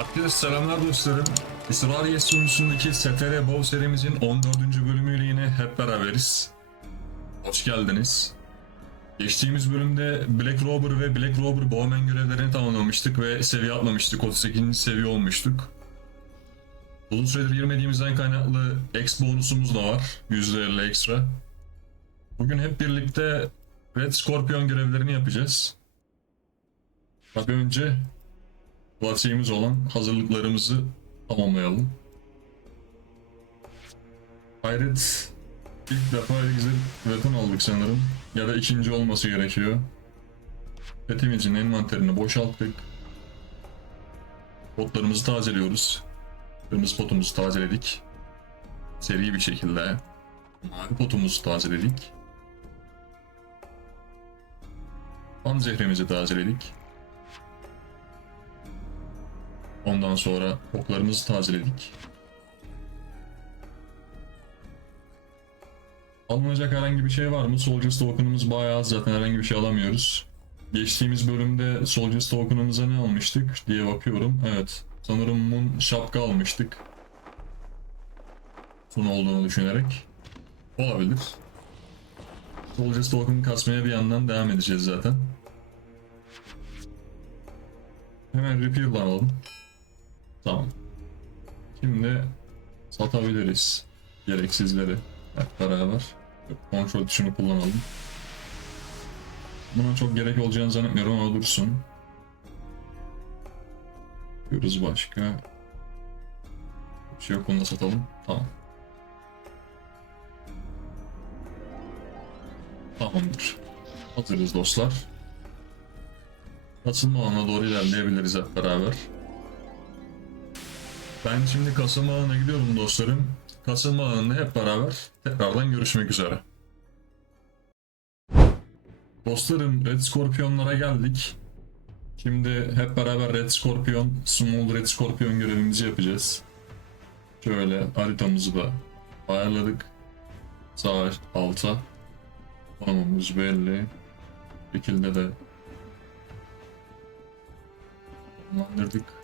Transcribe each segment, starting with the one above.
Herkese selamlar dostlarım. İsrail sunucusundaki STR Bow serimizin 14. bölümüyle yine hep beraberiz. Hoş geldiniz. Geçtiğimiz bölümde Black Rober ve Black Rober Bowman görevlerini tamamlamıştık ve seviye atlamıştık. 38. seviye olmuştuk. Uzun süredir girmediğimizden kaynaklı X bonusumuz da var. %50 ekstra. Bugün hep birlikte Red Scorpion görevlerini yapacağız. Tabii önce klasiğimiz olan hazırlıklarımızı tamamlayalım. Hayret ilk defa Exit weapon aldık sanırım. Ya da ikinci olması gerekiyor. Petimizin envanterini boşalttık. Potlarımızı tazeliyoruz. Kırmızı potumuzu tazeledik. Seri bir şekilde. Mavi potumuzu tazeledik. Kan zehrimizi tazeledik. Ondan sonra oklarımızı tazeledik. Alınacak herhangi bir şey var mı? Soldier token'ımız bayağı az zaten herhangi bir şey alamıyoruz. Geçtiğimiz bölümde Soldier token'ımıza ne almıştık diye bakıyorum. Evet. Sanırım Moon şapka almıştık. Sun olduğunu düşünerek. Olabilir. Soldier token kasmaya bir yandan devam edeceğiz zaten. Hemen repeal alalım. Tamam. Şimdi satabiliriz gereksizleri hep beraber. Kontrol tuşunu kullanalım. Buna çok gerek olacağını zannetmiyorum ama dursun. Görürüz başka. Bir şey yok bunu da satalım. Tamam. Tamamdır. Hazırız dostlar. Kasılma alanına doğru ilerleyebiliriz hep beraber. Ben şimdi kasılma alanına gidiyorum dostlarım. Kasılma alanında hep beraber tekrardan görüşmek üzere. Dostlarım Red Scorpion'lara geldik. Şimdi hep beraber Red Scorpion, Small Red Scorpion görevimizi yapacağız. Şöyle haritamızı da ayarladık. Sağ alta. Konumumuz belli. Şekilde de konumlandırdık.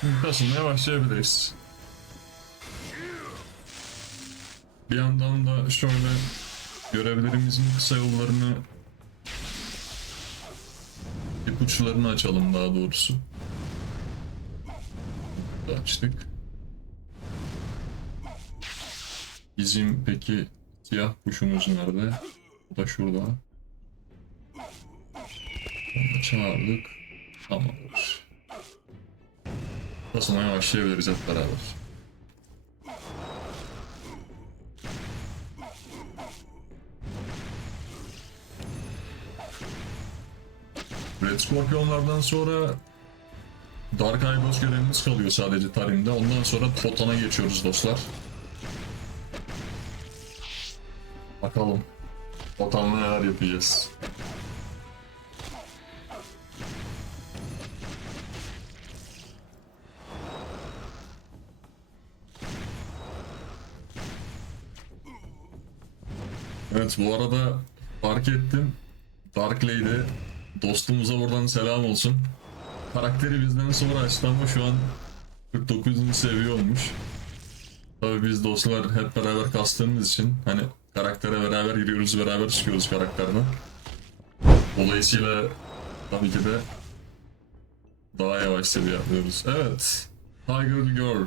Kasılmaya başlayabiliriz. Bir yandan da şöyle görevlerimizin kısa yollarını ipuçlarını açalım daha doğrusu. Açtık. Bizim peki siyah kuşumuz nerede? O da şurada. Onu çağırdık. Tamamdır. Basmaya başlayabiliriz hep beraber. Red Scorpion'lardan sonra Dark Eyeballs görevimiz kalıyor sadece Tarim'de. Ondan sonra Totan'a geçiyoruz dostlar. Bakalım. Totan'la neler yapacağız. Evet bu arada fark ettim. Dark Lady dostumuza buradan selam olsun. Karakteri bizden sonra açtı ama şu an 49. seviye olmuş. Tabii biz dostlar hep beraber kastığımız için hani karaktere beraber giriyoruz beraber çıkıyoruz karakterden. Dolayısıyla tabii ki de daha yavaş seviye yapıyoruz. Evet. Tiger Girl.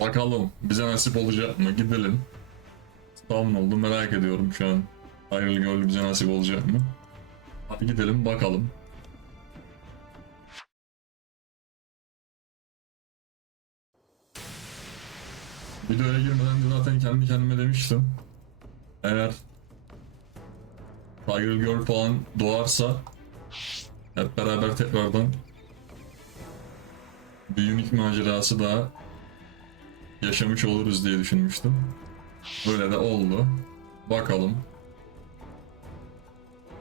Bakalım bize nasip olacak mı? Gidelim. Tamam oldu merak ediyorum şu an. Hayırlı Girl bize nasip olacak mı? Hadi gidelim bakalım. Videoya girmeden de zaten kendi kendime demiştim. Eğer Tiger Girl falan doğarsa hep beraber tekrardan bir unique macerası daha yaşamış oluruz diye düşünmüştüm. Böyle de oldu. Bakalım.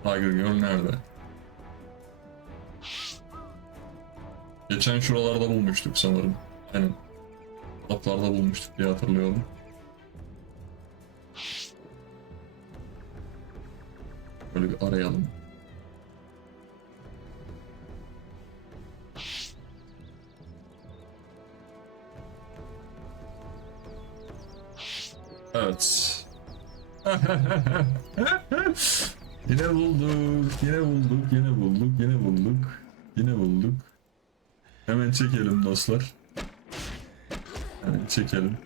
Tiger Girl nerede? Geçen şuralarda bulmuştuk sanırım. Yani Atlarda bulmuştuk diye hatırlıyorum. Böyle bir arayalım. Evet. yine bulduk, yine bulduk, yine bulduk, yine bulduk, yine bulduk. Hemen çekelim dostlar. Hemen çekelim.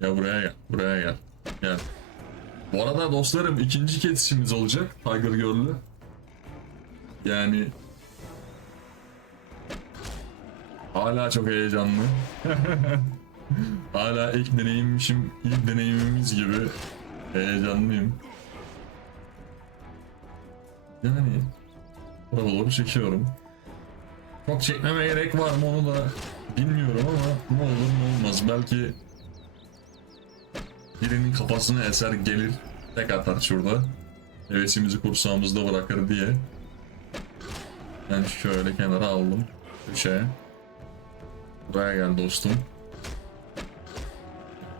Ya buraya gel, buraya gel. Gel. Bu arada dostlarım ikinci kesişimiz olacak Tiger Girl'ü. Yani hala çok heyecanlı. hala ilk deneyimmişim, ilk deneyimimiz gibi heyecanlıyım. Yani buraları çekiyorum. Çok çekmeme gerek var mı onu da bilmiyorum ama ne olur ne olmaz. Belki birinin kafasına eser gelir tek atar şurada. Hevesimizi kursağımızda bırakır diye. Ben şöyle kenara aldım. Köşeye. Buraya gel dostum.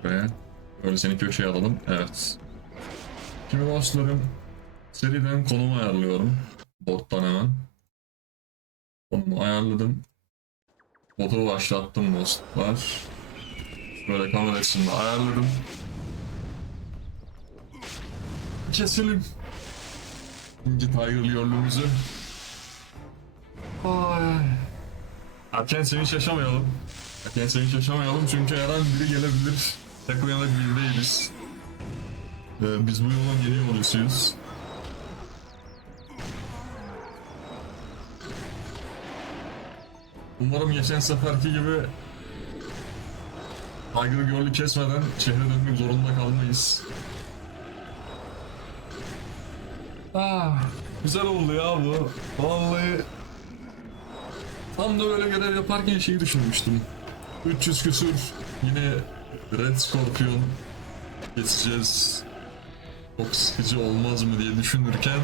Buraya. Böyle seni köşeye alalım. Evet. Şimdi dostlarım seriden konumu ayarlıyorum. Bottan hemen. Konumu ayarladım. Botu başlattım dostlar. Böyle kamera açısını ayarladım. Keselim. İkinci Tiger yolumuzu. Ay. Erken seni şaşamayalım. Erken seni şaşamayalım çünkü her an biri gelebilir. Tek uyanık bir değiliz. Ee, biz bu yolun yeni yolcusuyuz. Umarım geçen seferki gibi Tiger Girl'ü kesmeden şehre dönmek zorunda kalmayız. Ah, güzel oldu ya bu. Vallahi tam da böyle görev yaparken şeyi düşünmüştüm. 300 küsür yine Red Scorpion geçeceğiz. Çok sıkıcı olmaz mı diye düşünürken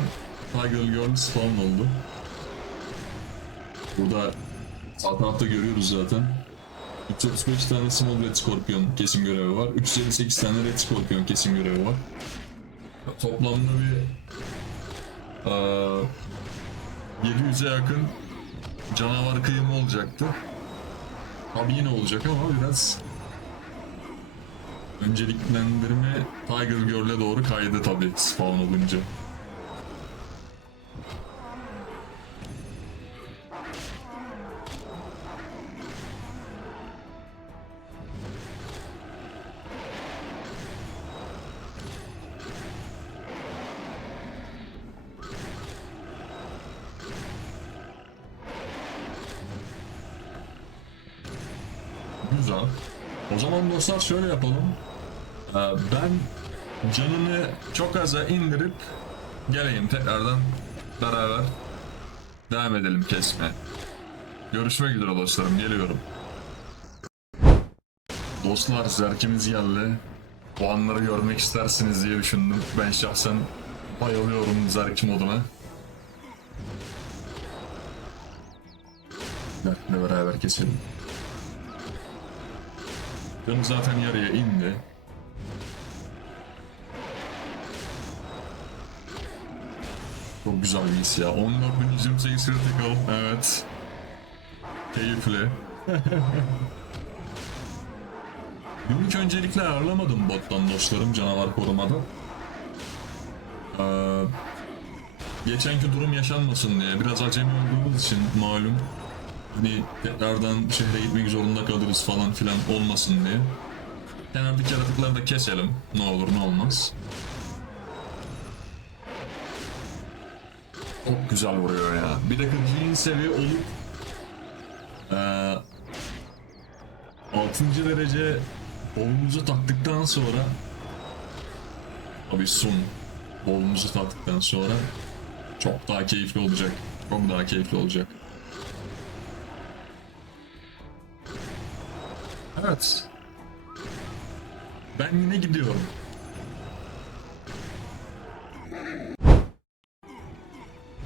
Tiger Girl spawn oldu. Burada sağ tarafta görüyoruz zaten. 335 tane Small Red Scorpion kesim görevi var. 358 tane Red Scorpion kesim görevi var. Toplamda bir eee, 700'e yakın canavar kıyımı olacaktı. Tabi yine olacak ama biraz önceliklendirme Tiger Girl'e doğru kaydı tabi spawn olunca. Dostlar şöyle yapalım. Ee, Ben canını çok aza indirip geleyim tekrardan beraber devam edelim kesme. Görüşmek üzere dostlarım geliyorum. Dostlar zerkimiz geldi. O anları görmek istersiniz diye düşündüm. Ben şahsen bayılıyorum zerk moduna. Zerkle beraber keselim. Canım zaten yarıya indi. Çok güzel bir his ya. 14.128 critical. Evet. Keyifli. Günlük öncelikle ayarlamadım bottan dostlarım canavar korumada. Ee, geçenki durum yaşanmasın diye biraz acemi olduğumuz için malum hani tekrardan şehre gitmek zorunda kalırız falan filan olmasın diye. Kenardaki yaratıkları da keselim. Ne olur ne olmaz. Çok güzel vuruyor ya. Bir de 40. seviye olup eee 6. derece bolumuzu taktıktan sonra Abi son bolumuzu taktıktan sonra çok daha keyifli olacak. Çok daha keyifli olacak. Evet. Ben yine gidiyorum.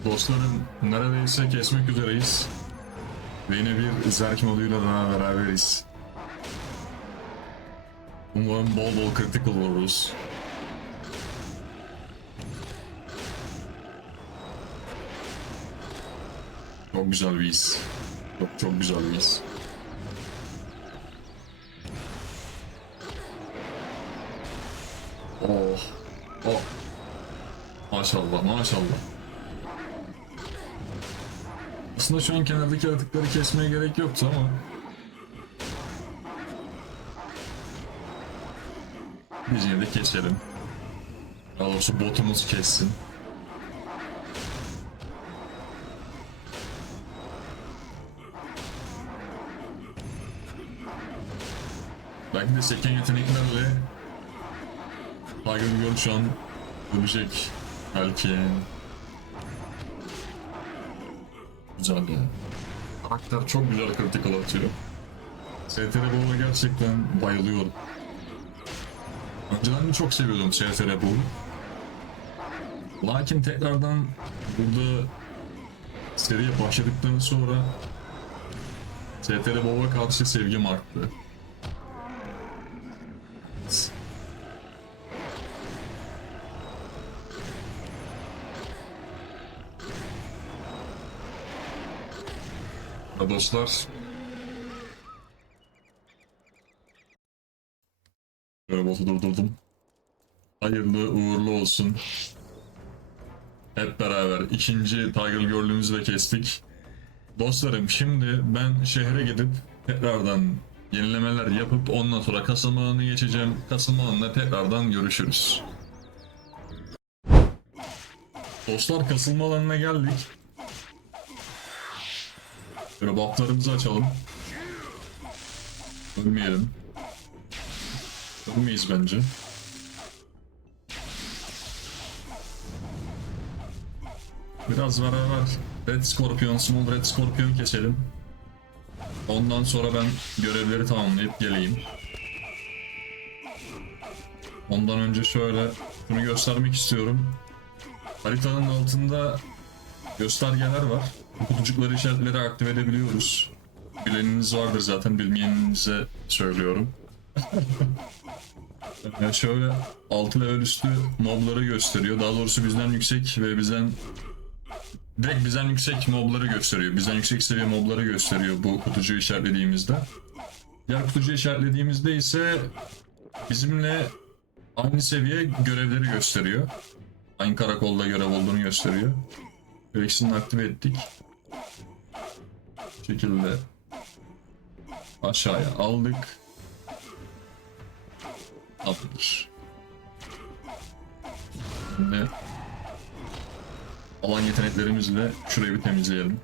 Dostlarım neredeyse kesmek üzereyiz. Ve yine bir zerk moduyla daha beraberiz. Umarım bol bol critical vururuz. Çok güzel bir his. Çok çok güzel bir his. Maşallah. Aslında şu an kenardaki yaratıkları kesmeye gerek yoktu ama yine de keselim. Daha doğrusu botumuz kessin. Belki de seken yeteneklerle Tiger Girl şu an ölecek. Belki. Güzel ya. Karakter çok güzel critical atıyor. STR gerçekten bayılıyorum. Önceden de çok seviyordum STR. Lakin tekrardan burada seriye başladıktan sonra STR Bowl'a karşı sevgim arttı. Ya dostlar. Böyle botu durdurdum. Hayırlı uğurlu olsun. Hep beraber ikinci Tiger Girl'ümüzü de kestik. Dostlarım şimdi ben şehre gidip tekrardan yenilemeler yapıp ondan sonra Kasım ağını geçeceğim. Kasım ağında tekrardan görüşürüz. Dostlar kasılma alanına geldik. Böyle bufflarımızı açalım. Ölmeyelim. Ölmeyiz bence. Biraz beraber Red Scorpion, Small Red Scorpion keselim. Ondan sonra ben görevleri tamamlayıp geleyim. Ondan önce şöyle şunu göstermek istiyorum. Haritanın altında göstergeler var. Kutucukları işaretleri aktif edebiliyoruz. Bileniniz vardır zaten bilmeyeninize söylüyorum. Yani şöyle 6 level üstü mobları gösteriyor. Daha doğrusu bizden yüksek ve bizden direkt bizden yüksek mobları gösteriyor. Bizden yüksek seviye mobları gösteriyor bu kutucuğu işaretlediğimizde. Diğer kutucuğu işaretlediğimizde ise bizimle aynı seviye görevleri gösteriyor. Aynı karakolda görev olduğunu gösteriyor. İkisini aktive ettik. Bu şekilde aşağıya aldık. Tamamdır. Şimdi alan yeteneklerimizle şurayı bir temizleyelim.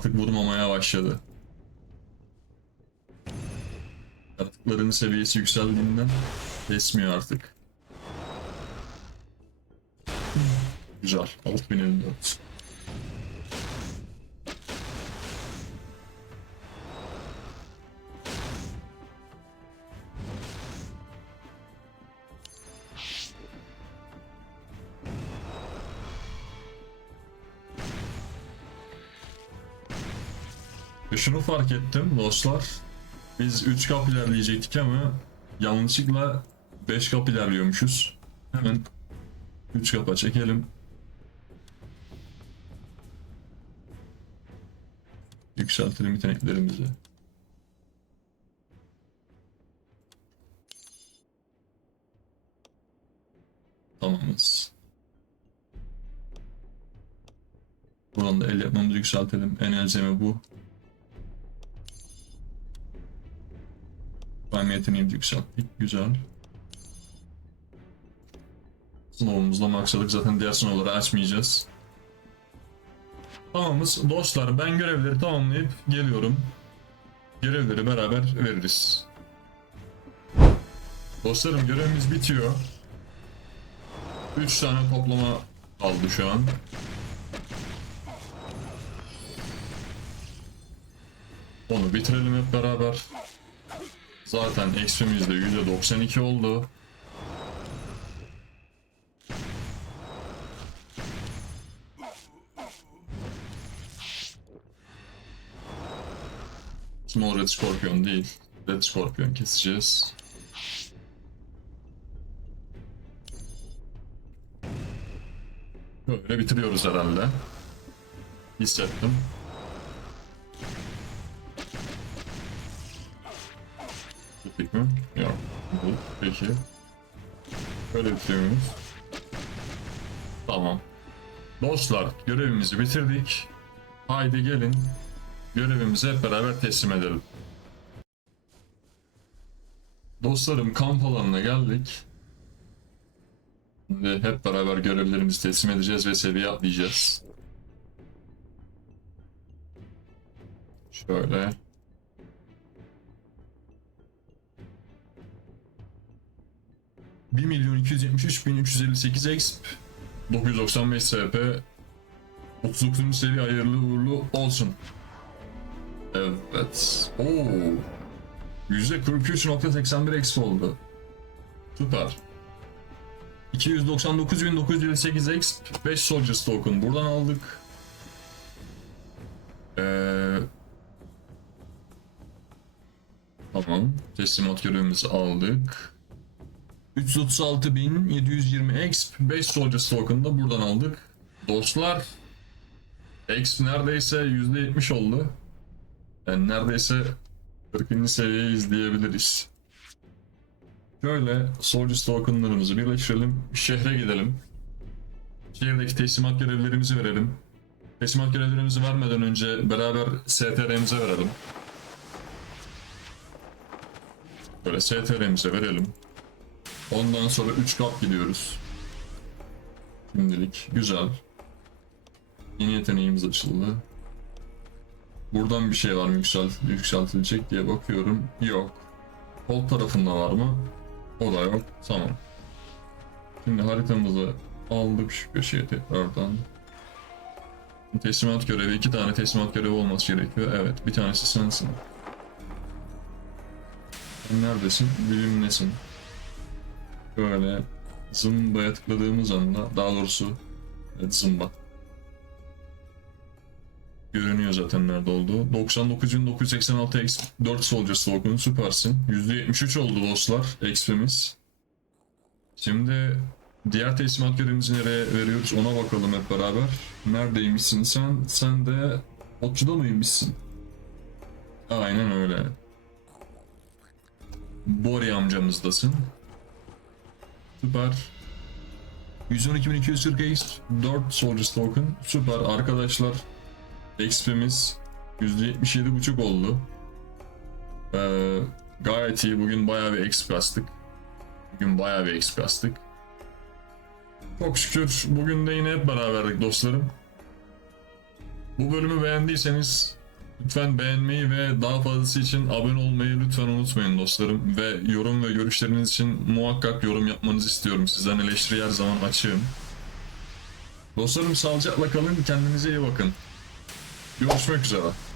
Artık vurmamaya başladı. Yaratıkların seviyesi yükseldiğinden kesmiyor artık. Güzel. 6054. fark ettim dostlar. Biz 3 kap ilerleyecektik ama yanlışlıkla 5 kap ilerliyormuşuz. Hemen 3 kapa çekelim. Yükseltelim yeteneklerimizi. Tamamız. Buradan da el yapmamızı yükseltelim. En elzemi bu. Prime yeteneğimizi yükselttik. Güzel. Sınavımızda maksadık zaten diğer sınavları açmayacağız. Tamamız dostlar ben görevleri tamamlayıp geliyorum. Görevleri beraber veririz. Dostlarım görevimiz bitiyor. 3 tane toplama kaldı şu an. Onu bitirelim hep beraber. Zaten XP'miz de %92 oldu. Small Red Scorpion değil. Red Scorpion keseceğiz. Böyle bitiriyoruz herhalde. Hissettim. Bittik mi? Yok. Bu. Peki. Böyle muyuz? Tamam. Dostlar görevimizi bitirdik. Haydi gelin görevimizi hep beraber teslim edelim. Dostlarım kamp alanına geldik. Şimdi hep beraber görevlerimizi teslim edeceğiz ve seviye atlayacağız. Şöyle. Bir milyon 273 bin 358 exp 995 SP 39. seviye hayırlı uğurlu olsun. Evet. Oo. %43.81 eksi oldu. Süper. 299.958 exp 5 Soldiers token buradan aldık. Ee, tamam. Teslimat görevimizi aldık. 336.720 exp 5 Soldiers token da buradan aldık. Dostlar Exp neredeyse %70 oldu. Yani neredeyse 40. seviyeyi izleyebiliriz. Şöyle Soldiers tokenlarımızı birleştirelim. Şehre gidelim. Şehirdeki teslimat görevlerimizi verelim. Teslimat görevlerimizi vermeden önce beraber STR'mize verelim. Böyle STR'mize verelim. Ondan sonra 3 kat gidiyoruz. Şimdilik güzel. Yeni yeteneğimiz açıldı. Buradan bir şey var mı yükselt yükseltilecek diye bakıyorum. Yok. Kol tarafında var mı? O da yok. Tamam. Şimdi haritamızı aldık şu köşeye tekrardan. Teslimat görevi. iki tane teslimat görevi olması gerekiyor. Evet. Bir tanesi sensin. Sen neredesin? Bilimlesin. Böyle zımbaya tıkladığımız anda daha doğrusu evet, zımba görünüyor zaten nerede olduğu. 99.986 X 4 Soldier Token süpersin. %73 oldu dostlar XP'miz. Şimdi diğer teslimat görevimizi nereye veriyoruz ona bakalım hep beraber. Neredeymişsin sen? Sen de Otçuda mıymışsın? Aynen öyle. Bori amcamızdasın. Süper. 112.240 X 4 Soldier Token. Süper arkadaşlar. XP'miz %77.5 oldu. Ee, gayet iyi. Bugün bayağı bir XP kastık. Bugün bayağı bir XP kastık. Çok şükür bugün de yine hep beraberdik dostlarım. Bu bölümü beğendiyseniz lütfen beğenmeyi ve daha fazlası için abone olmayı lütfen unutmayın dostlarım. Ve yorum ve görüşleriniz için muhakkak yorum yapmanızı istiyorum. Sizden eleştiri her zaman açığım. Dostlarım sağlıcakla kalın, kendinize iyi bakın. Görüşmek üzere.